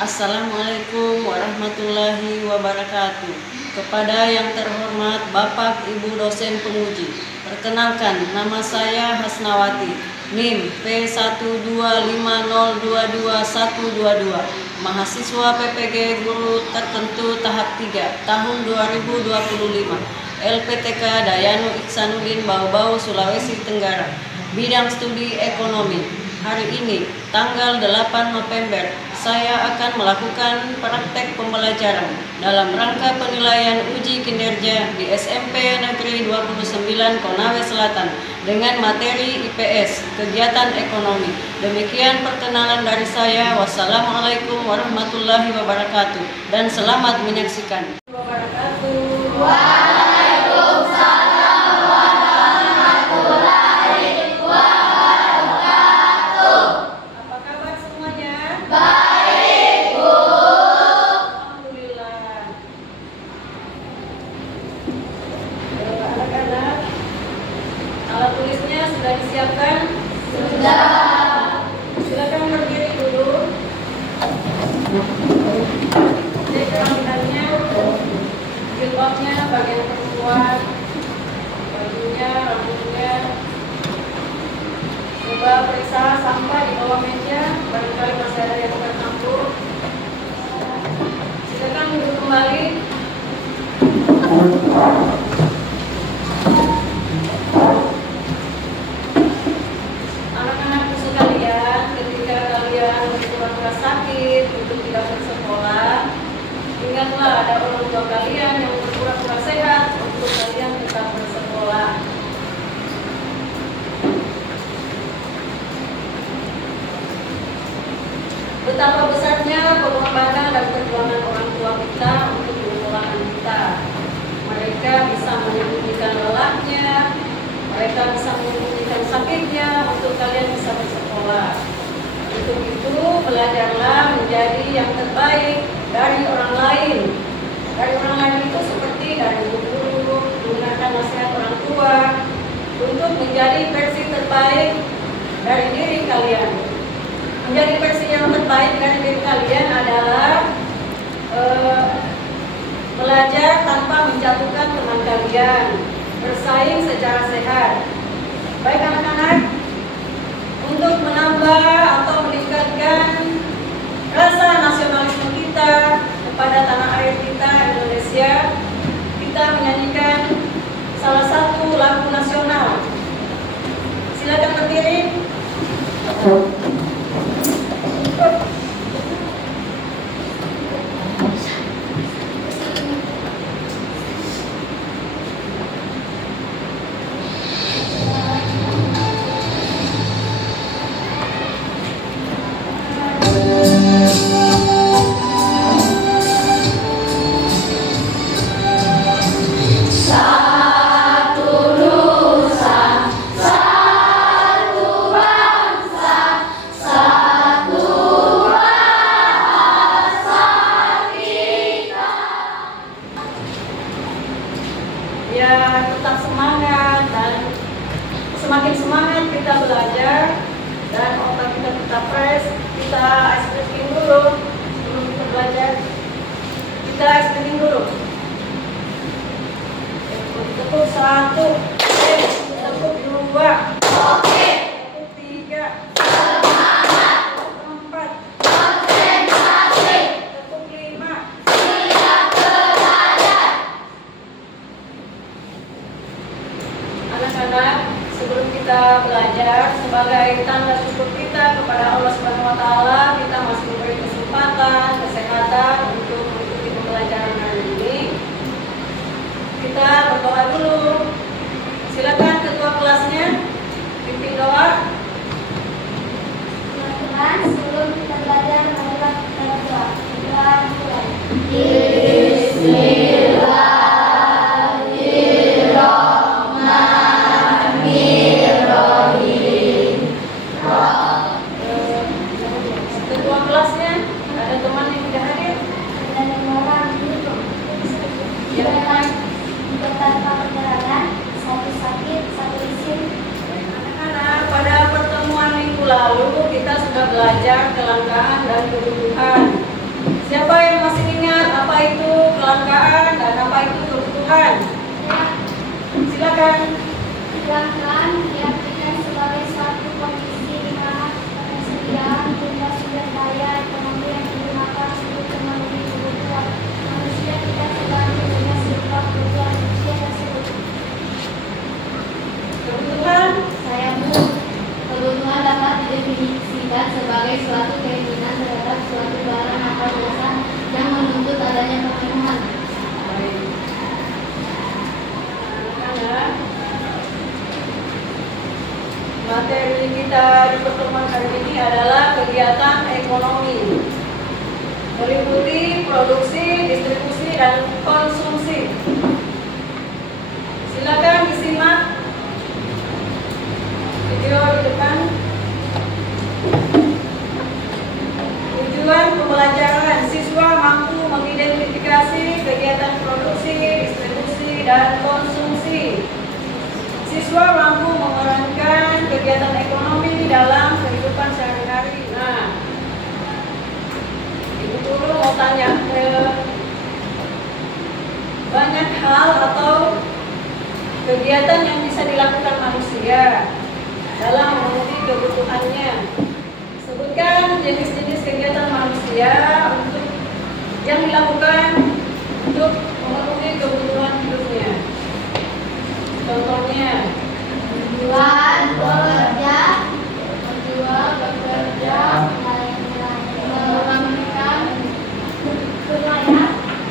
Assalamualaikum warahmatullahi wabarakatuh. Kepada yang terhormat Bapak Ibu dosen penguji, perkenalkan nama saya Hasnawati, NIM P125022122, mahasiswa PPG Guru Tertentu tahap 3 tahun 2025, LPTK Dayanu Iksanuddin Bau-Bau, Sulawesi Tenggara, bidang studi ekonomi. Hari ini, tanggal 8 November, saya akan melakukan praktek pembelajaran dalam rangka penilaian uji kinerja di SMP Negeri 29 Konawe Selatan dengan materi IPS, kegiatan ekonomi. Demikian perkenalan dari saya. Wassalamualaikum warahmatullahi wabarakatuh dan selamat menyaksikan. Alat tulisnya sudah disiapkan? Sudah. Silakan berdiri dulu. Cek rambutnya, jilbabnya, bagian perempuan, bajunya, rambutnya. Coba periksa sampah di bawah meja, barangkali masih ada yang tercampur. Silakan duduk kembali. Sakit untuk tidak bersekolah, ingatlah ada orang tua kalian yang berpura-pura sehat untuk kalian tetap bersekolah. Betapa besarnya pengorbanan dan perjuangan orang tua kita untuk menyekolahkan kita. Mereka bisa menyembunyikan lelahnya, mereka bisa menyembunyikan sakitnya untuk kalian bisa bersekolah. Untuk itu, belajarlah menjadi yang terbaik dari orang lain. Dari orang lain itu seperti dari guru, mendengarkan nasihat orang tua, untuk menjadi versi terbaik dari diri kalian. Menjadi versi yang terbaik dari diri kalian adalah belajar tanpa menjatuhkan teman kalian, bersaing secara sehat. Baik anak-anak, untuk menambah atau meningkatkan rasa nasionalisme kita kepada tanah air kita Indonesia, kita menyanyikan salah satu lagu nasional. Silakan berdiri. Ya, tetap semangat dan semakin semangat kita belajar dan otak kita tetap fresh. Kita ice breaking dulu sebelum kita belajar. Kita ice breaking dulu. Tekuk 1, tekuk 2, tekuk 3, semangat, tekuk 4, konsentrasi, tekuk 5. Anak-anak, sebelum kita belajar, sebagai tanda syukur kita kepada Allah Subhanahu wa Ta'ala, kita masih memberi kesempatan, kesehatan untuk mengikuti pembelajaran hari ini. Kita berdoa dulu. Silakan ketua kelasnya pimpin doa. Teman-teman, sebelum kita belajar, marilah kita berdoa. Doa mulai. Ketua kelasnya, ada teman yang tidak hadir? Dan yang orang itu. Ya. Tanpa perjalanan, satu sakit, satu izin. Anak-anak, pada pertemuan minggu lalu kita sudah belajar kelangkaan dan kebutuhan. Tuhan. Silakan. Sedangkan diartikan sebagai suatu kondisi di mana ketersediaan jumlah sumber daya ekonomi yang digunakan untuk memenuhi kebutuhan manusia tidak sebanding dengan jumlah kebutuhan manusia tersebut. Kebutuhan. Kebutuhan dapat didefinisikan sebagai suatu keinginan terhadap suatu barang atau jasa yang menuntut adanya pemenuhan. Baik. Anak-anak, materi kita di pertemuan hari ini adalah kegiatan ekonomi, meliputi produksi, distribusi, dan konsumsi. Silakan disimak video di depan. Tujuan pembelajaran: siswa mampu mengidentifikasi kegiatan produksi, distribusi, dan konsumsi. Siswa mampu memerankan kegiatan ekonomi dalam kehidupan sehari-hari. Nah, Ibu Guru mau tanya, banyak hal atau kegiatan yang bisa dilakukan manusia dalam memenuhi kebutuhannya. Sebutkan jenis-jenis kegiatan manusia yang dilakukan untuk memenuhi kebutuhan hidupnya. Contohnya, Menjual, bekerja, melakukan berlayar.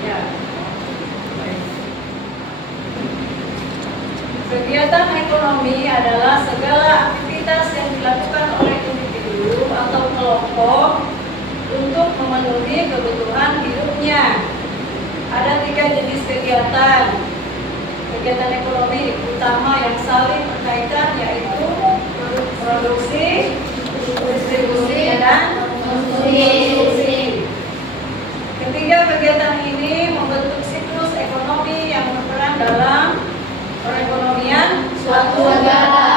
ya. Kegiatan ekonomi adalah segala aktivitas yang dilakukan oleh individu atau kelompok untuk memenuhi kebutuhan hidupnya. Ada 3 jenis kegiatan ekonomi utama yang saling berkaitan, yaitu produksi, distribusi, dan konsumsi. Ketiga kegiatan ini membentuk siklus ekonomi yang berperan dalam perekonomian suatu negara.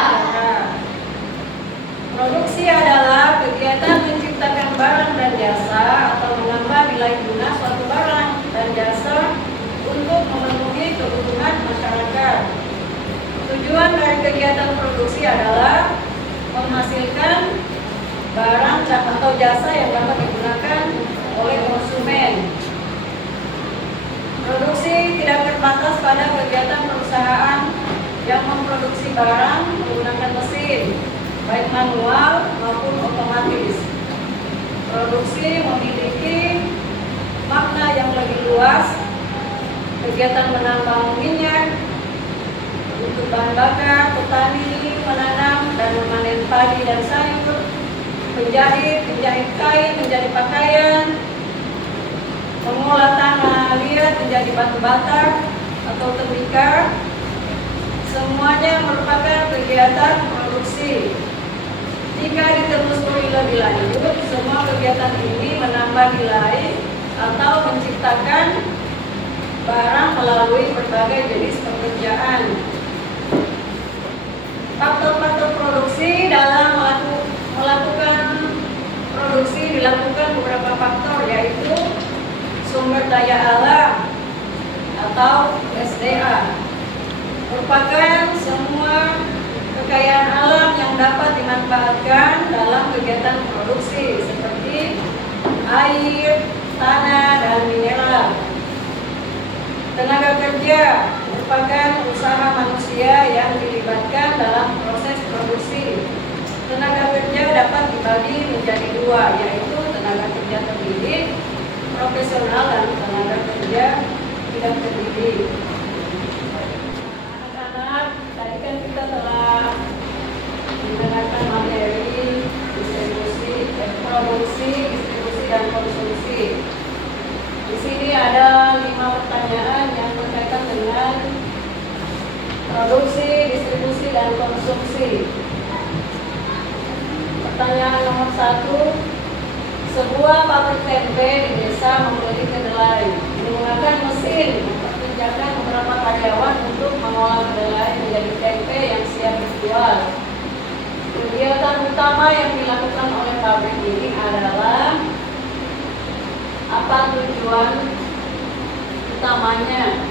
Produksi adalah kegiatan menciptakan barang dan jasa atau menambah nilai guna suatu barang dan jasa untuk memenuhi kebutuhan masyarakat. Tujuan dari kegiatan produksi adalah menghasilkan barang atau jasa yang dapat digunakan oleh konsumen. Produksi tidak terbatas pada kegiatan perusahaan yang memproduksi barang menggunakan mesin, baik manual maupun otomatis. Produksi memiliki makna yang lebih luas. Kegiatan menambang minyak untuk bahan bakar, petani menanam dan memanen padi dan sayur, penjahit kain menjadi pakaian, mengolah tanah liat menjadi batu bata atau tembikar. Semuanya merupakan kegiatan produksi. Jika ditelusuri lebih lanjut, semua kegiatan ini menambah nilai atau menciptakan barang melalui berbagai jenis pekerjaan. Faktor-faktor produksi dalam melakukan produksi dilakukan beberapa faktor, yaitu sumber daya alam atau SDA, merupakan semua kekayaan alam yang dapat dimanfaatkan dalam kegiatan produksi seperti air, tanah, dan mineral. Tenaga kerja merupakan usaha manusia yang dilibatkan dalam proses produksi. Tenaga kerja dapat dibagi menjadi 2, yaitu tenaga kerja terdidik, profesional, dan tenaga kerja tidak terdidik. Anak-anak, tadi kan kita telah mendengarkan materi produksi, distribusi, dan konsumsi. Di sini ada 5 pertanyaan yang berkaitan dengan produksi, distribusi, dan konsumsi. Pertanyaan nomor 1, sebuah pabrik tempe di desa membeli kedelai menggunakan mesin memperkerjakan beberapa karyawan untuk mengolah kedelai menjadi tempe yang siap dijual. Kegiatan utama yang dilakukan oleh pabrik ini adalah apa tujuan utamanya?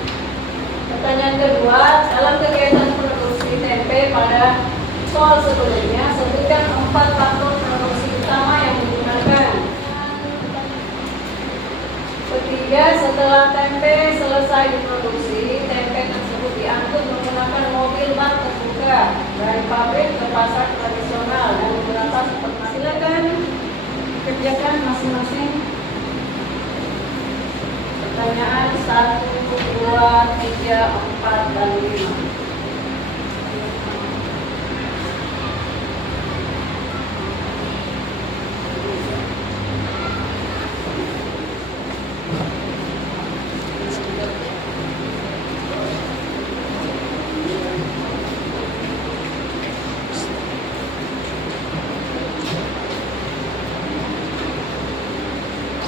Pertanyaan kedua, dalam kegiatan produksi tempe pada soal sebelumnya, sebutkan 4 faktor produksi utama yang digunakan. Ketiga, setelah tempe selesai diproduksi, tempe tersebut diangkut menggunakan mobil bak terbuka dari pabrik ke pasar tradisional dan beberapa supermarket. Silakan kerjakan masing-masing. Pertanyaan 1, 2, 3, 4, dan 5.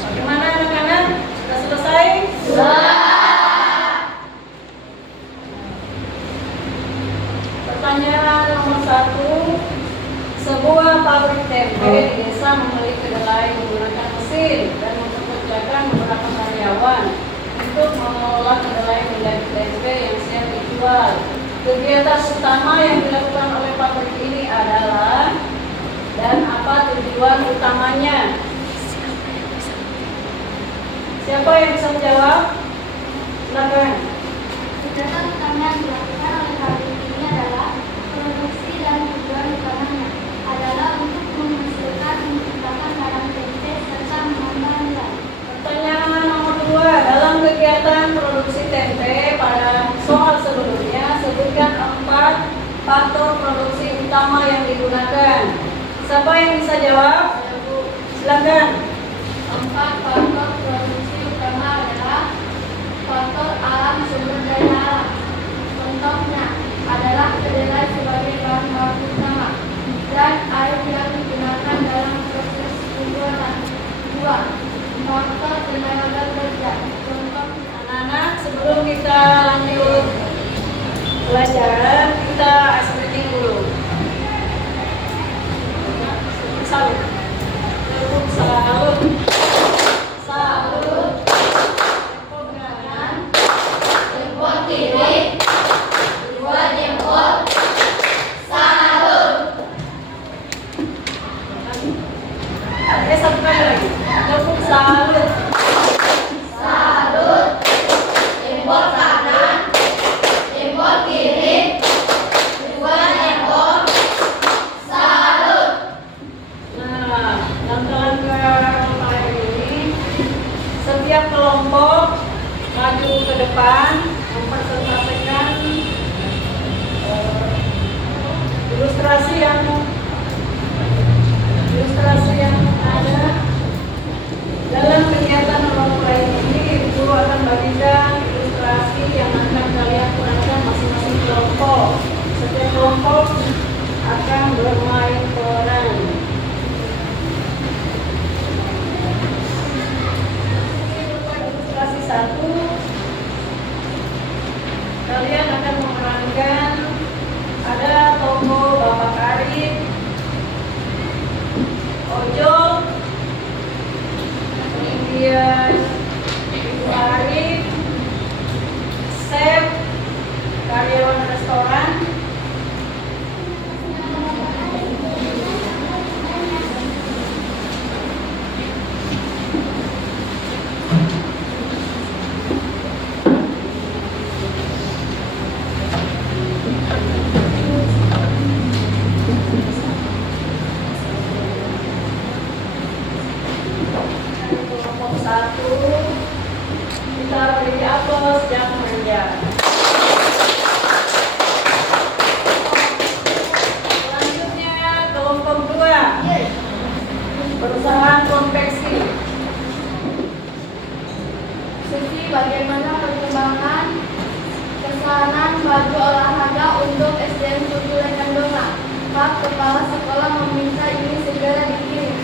Bagaimana anak-anak? Sudah selesai? Pertanyaan nomor 1. Sebuah pabrik tempe di desa membeli kedelai menggunakan mesin dan mempekerjakan beberapa karyawan untuk mengolah kedelai menjadi tempe yang siap dijual. Kegiatan utama yang dilakukan oleh pabrik ini adalah, dan apa tujuan utamanya? Siapa yang bisa menjawab? Silakan. Kegiatan utama yang dilakukan oleh pabrik ini adalah produksi, dan tujuan utamanya adalah untuk menghasilkan menciptakan barang tempe serta menambah nilai. Pertanyaan nomor 2. Dalam kegiatan produksi tempe pada soal sebelumnya, sebutkan 4 faktor produksi utama yang digunakan. Siapa yang bisa jawab? Silakan. 4 faktor produksi utama adalah faktor alam sumber daya alam. Contohnya adalah kedelai sebagai bahan baku utama dan air yang digunakan dalam proses pembuatan. 2. Faktor tenaga kerja. Contoh Anak-anak, sebelum kita lanjut pelajaran, kita ice breaking dulu. Salut. Salut. Salut. Jempol kanan, jempol kiri, 2 jempol. Salut. Satu kali lagi. Jempol salut. Salut. Jempol kanan, jempol kiri, 2 jempol. Salut. Nah, langkah-langkah ini, setiap kelompok maju ke depan mempresentasikan ilustrasi yang ada dalam kegiatan memulai ini. Guru akan bagikan ilustrasi yang akan kalian gunakan masing-masing kelompok. Setiap kelompok akan bermain peran. Ilustrasi 1, kalian akan memerankan ada tokoh Bapak Arif, ojol, kemudian Ibu Arif, chef, karyawan restoran. Kelompok 1, kita beri apel yang manja. Selanjutnya kelompok 2, perusahaan konveksi. Susi, bagaimana perkembangan pesanan baju olahraga untuk SDN Tujuh Lekandonga? Pak Kepala Sekolah meminta ini segera dikirim.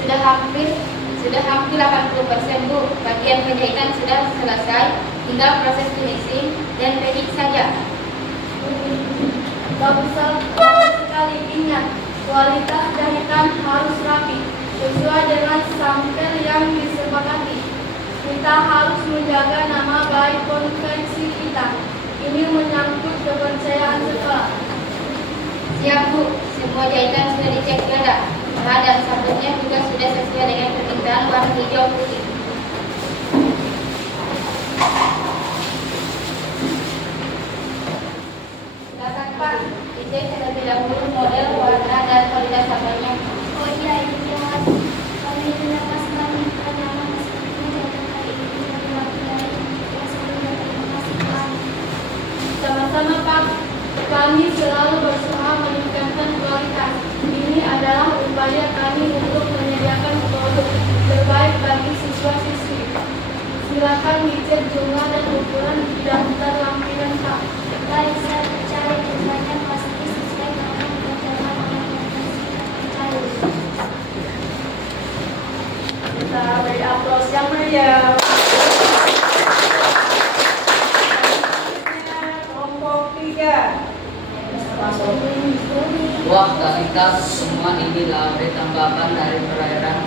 Sudah hampir 80%, Bu. Bagian penjahitan sudah selesai, tinggal proses finishing dan packing saja. Bagus sekali, ingat, kualitas jahitan harus rapi, sesuai dengan sampel yang disepakati. Kita harus menjaga nama baik sesuai konvensi kita. Ini menyangkut kepercayaan sekolah. Siap Bu, semua jahitan sudah dicek ganda. Bahan dan sabunnya juga sudah sesuai dengan permintaan warna hijau putih. Silakan Pak, dicek terlebih dahulu model, warna, dan kualitas sabunnya. Oh iya, ini jelas. Kami mendapatkan pertanyaan seperti jawaban kali ini dari waktu dari yang sebelumnya. Terima kasih Tuhan. Sama-sama Pak. Kami selalu berusaha meningkatkan kualitas. Ini adalah upaya kami untuk menyediakan produk terbaik bagi siswa-siswi. Silakan dicek jumlah dan ukuran di daftar lampiran Pak. Baik, saya percaya jumlahnya pasti sesuai dengan ketentuan percaya. Kita beri aplaus yang meriah. Kelompok 3. Wah, Kalita, semua ini dari tanggapan dari perairan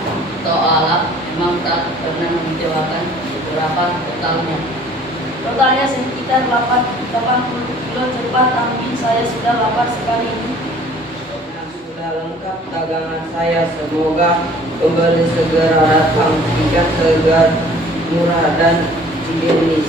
Toala. Memang tak pernah mengecewakan. Berapa totalnya? Totalnya sekitar 80 kilo cepat, tapi saya sudah lapar sekali ini. Sudah lengkap dagangan saya. Semoga pembeli segera datang. Ikan segar, murah dan higienis.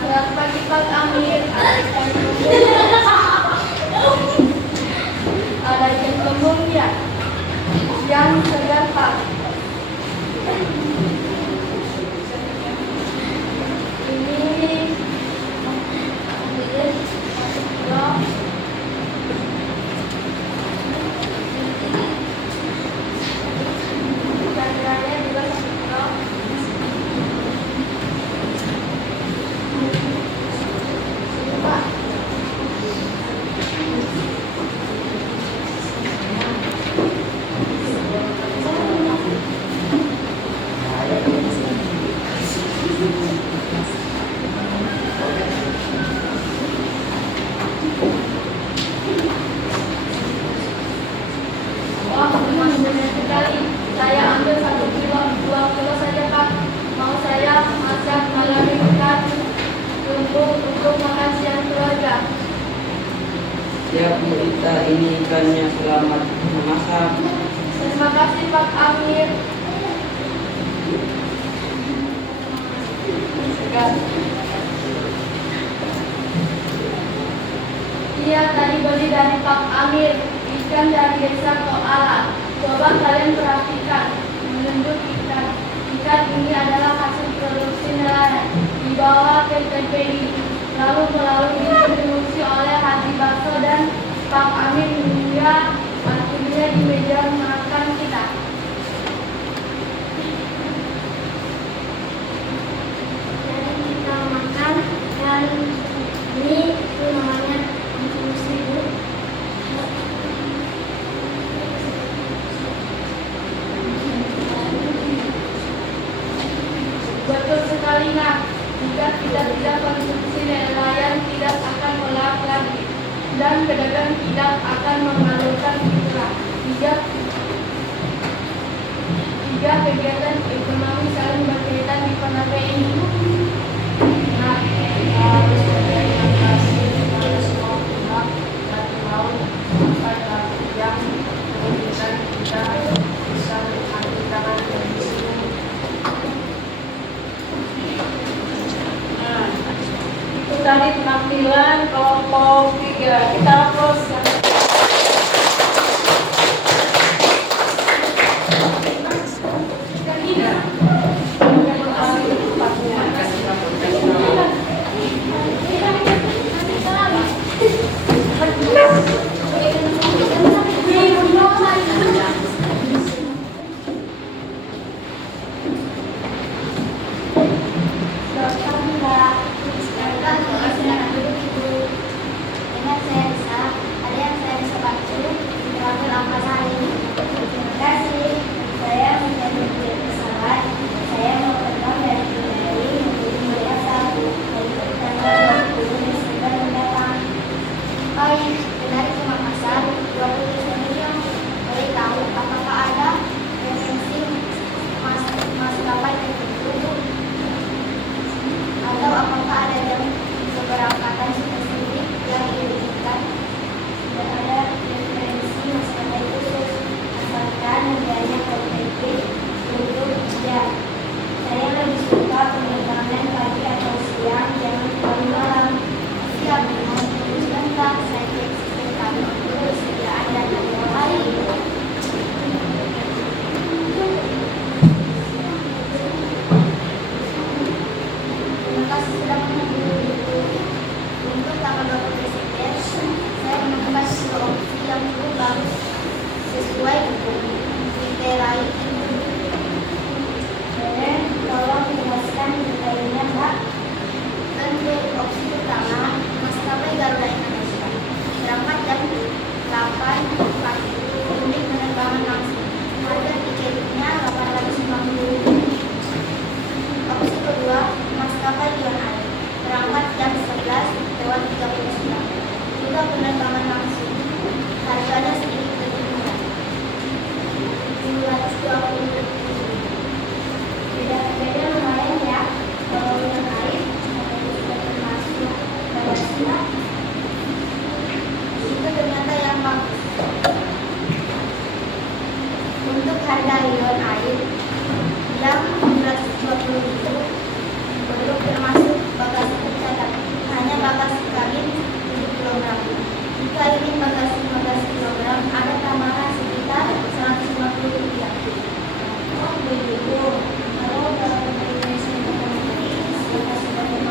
Selamat pagi Pak Amir. Ada ikan kembung ya? Yang segar Pak. Ini ikan-ikannya juga 1 kilo. Pak. Wah, masih banyak sekali. Saya ambil 1 kilo, 2 kilo saja Pak. Mau saya masak malam ikan untuk makan siang keluarga. Siap Bu Rita, ini ikannya, selamat memasak. Terima kasih Pak Amir. Iya, tadi beli dari Pak Amir, ikan dari desa Toala. Coba kalian perhatikan, menunjuk ikan. Ikan ini adalah hasil produksi nelayan di bawah PTPI, lalu melalui distribusi oleh Haji Bakso dan Pak Amir hingga akhirnya di meja makan kita. Jadi kita makan dan ini itu namanya konsumsi Bu. Betul sekali Nak. Jika kita tidak konsumsi nelayan tidak akan melak lagi dan pedagang tidak akan mengalirkan fitrah. Tiga kegiatan ekonomi saling berkaitan di Penata ini. Nah, kita harus berterima kasih kepada semua pihak dan mau pada yang memberikan kita bisa mengambil tangan dari sini. Nah, itu tadi penampilan kelompok 3. Kita aplaus. Dengan saya Risa, ada yang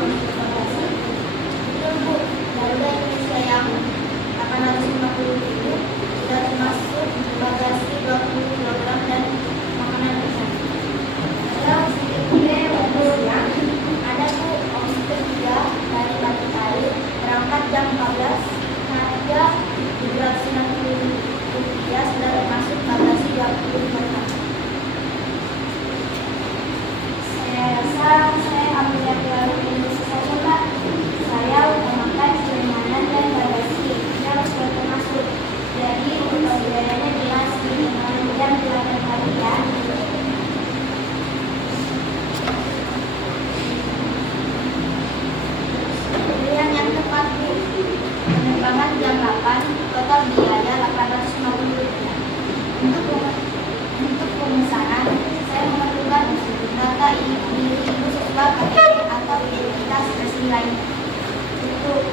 bagasi? Betul Bu, Garuda Indonesia yang 850 itu sudah termasuk bagasi 20 kg dan makanan ringan. Kalau ada Bu, opsi ketiga dari Batu Kayu berangkat jam 14, harga Rp790 sudah termasuk bagasi 20 kg. Saya rasa saya ambil yang terlalu Indonesia saja Pak. Saya utamakan kenyamanan dan bagasi yang sudah termasuk. Jadi untuk pembiayanya jelas dengan jam 8 pagi ya. Pilihan yang tepat Bu. Penerbangan jam 8, total biaya Rp850. Untuk pemesanan, saya memerlukan data diri ibu serta KTP atau identitas resmi lainnya. Untuk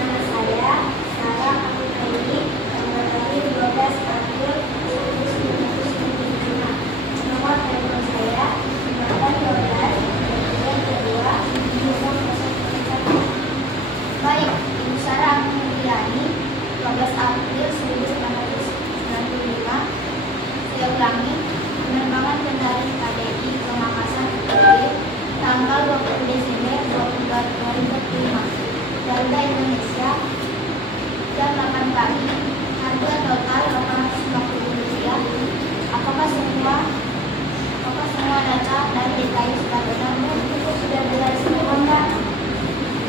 nama saya, Sarah Aini, tanggal lahir 12 April 1995. Nomor telepon saya 812 2 Baik, Ibu Sarah Aini, 12 April 1995. Saya ulangi, penerbangan kendali KDI ke Makassar tanggal 20 Desember 2005. Garuda Indonesia jam 8 pagi, harga total Rp850. Apakah semua data dan DKI sudah benar? Sudah benar semua Mbak.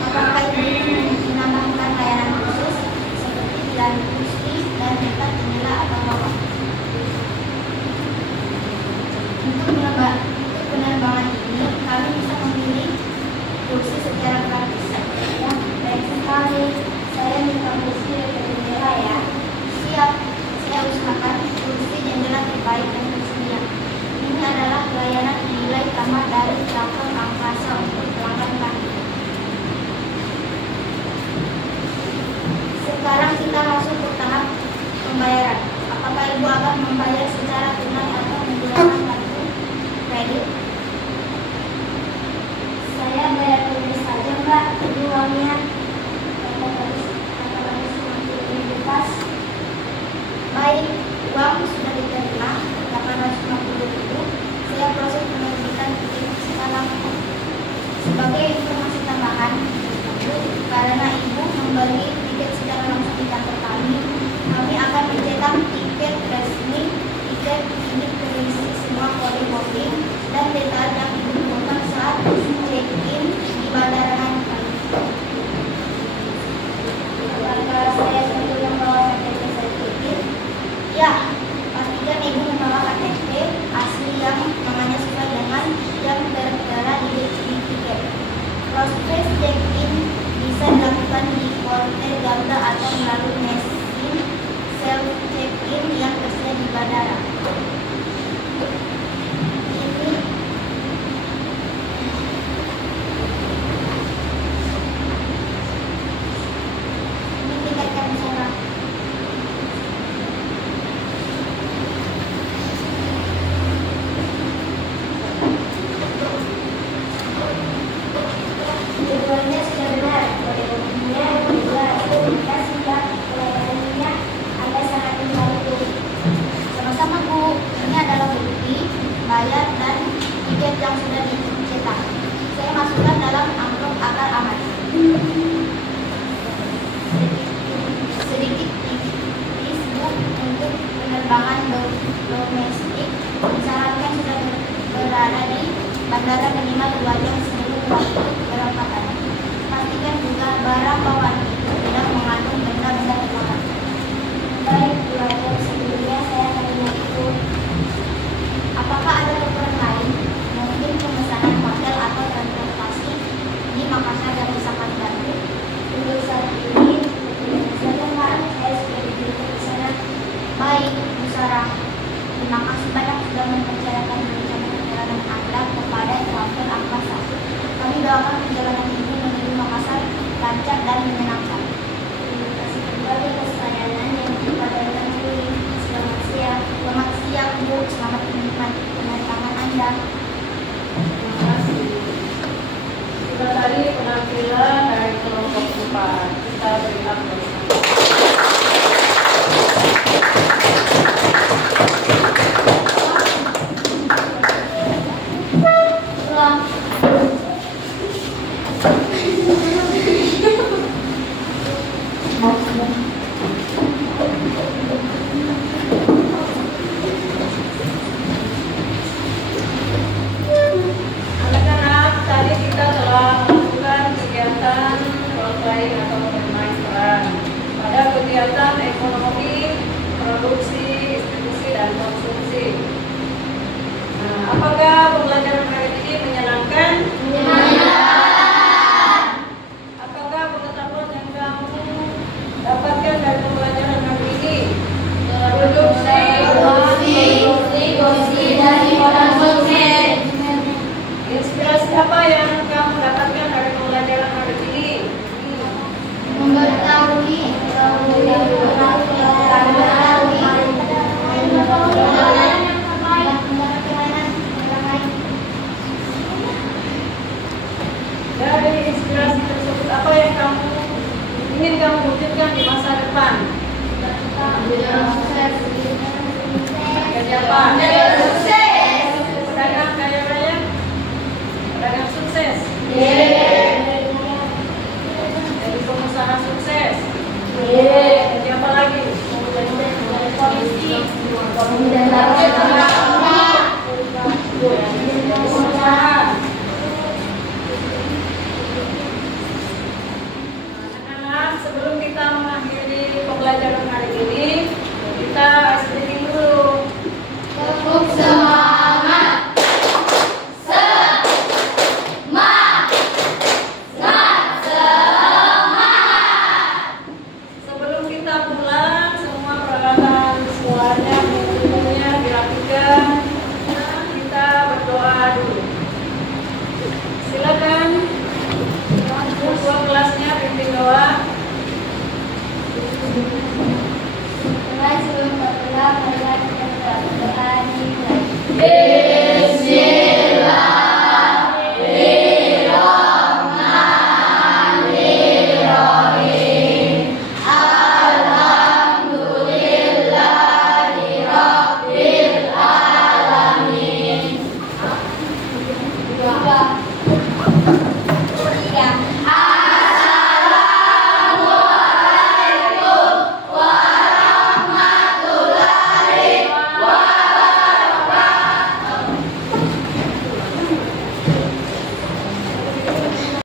Apakah ini menambahkan layanan khusus seperti pilihan kursi dan tempat jendela atau bawah? Untuk penerbangan ini, kami bisa memilih kursi secara gratis. Ya, baik sekali. Saya minta kursi dekat jendela ya. Siap, saya usahakan kursi jendela terbaik dan tersedia. Ini adalah pelayanan nilai tambah dari Travel Angkasa untuk pelanggan kami. Sekarang kita masuk ke tahap pembayaran. Apakah Ibu akan membayar secara tunai atau menggunakan kartu kredit? Saya bayar tunai saja Mbak. Ini uangnya. Baik, uang sudah diterima Rp850. Saya proses penerbitan tiket sekarang. Sebagai informasi tambahan, karena Ibu membeli tiket secara langsung di kantor kami akan mencetak tiket resmi. Tiket ini berisi semua kode boarding dan detail yang dibutuhkan saat check-in di bandara nanti. Apakah saya perlu membawa KTP check-in? Ya, pastikan Ibu membawa KTP asli yang namanya sesuai dengan yang tertera di tiket. Proses check-in bisa dilakukan di konter Garuda atau melalui mesin self check-in yang tersedia di bandara. Ini tiket kami sana. Tujuannya sudah benar, kode boardingnya juga identitas hingga pelayanannya Anda sangat membantu. Sama-sama Bu, ini adalah bukti bayar dan tiket yang sudah dicetak. Saya masukkan dalam amplop agar aman. Sedikit tips Bu, untuk penerbangan domestik disarankan sudah berada di bandara minimal 2 jam sebelum waktu keberangkatan. Pastikan juga barang bawaan itu tidak mengandung benda-benda terlarang. Baik, pelajar sebelumnya saya tanya itu, apakah ada laporan lain, mungkin pemesanan hotel atau transportasi di Makassar yang bisa kami bantu? Untuk saat ini, saja Pak, saya sudah diberikan di sana. Baik, Bu Sarah, terima kasih banyak sudah mempercayakan rencana perjalanan Anda kepada Travel Angkasa. Kami doakan perjalanan Ibu menuju Makassar lancar dan menyenangkan. Terima kasih kembali atas layanan yang dipadamkan ini. Selamat siang. Selamat siang Bu, selamat menikmati penerbangan Anda. Terima kasih. Kita tadi pernah dari kelompok 4. Kita beri aplaus. Anak-anak, tadi kita telah melakukan kegiatan role-playing atau bermain peran pada kegiatan ekonomi, produksi, distribusi, dan konsumsi. Nah, apakah pembelajaran hari ini menyenangkan? Apakah pengetahuan yang kamu dapatkan dari pembelajaran hari ini? Produksi, dari orang sukses. inspirasi apa yang kamu dapatkan dari pembelajaran hari ini? Mengetahui Dari inspirasi tersebut, apa yang ingin kamu wujudkan di masa depan? Kerja apa? Pedagang kaya raya? Pedagang sukses? Jadi pengusaha sukses? Kerja apa lagi? Polisi? Pengusaha? Anak-anak, sebelum kita mengakhiri pembelajaran hari ini, kita speaking dulu. Tetap semangat. Sebelum kita pulang, semua peralatan sekolahnya, buku-bukunya dirapikan. Kita berdoa dulu. Silakan ketua kelasnya pimpin doa. Sebelum berdoa, marilah kita berdoa dimulai.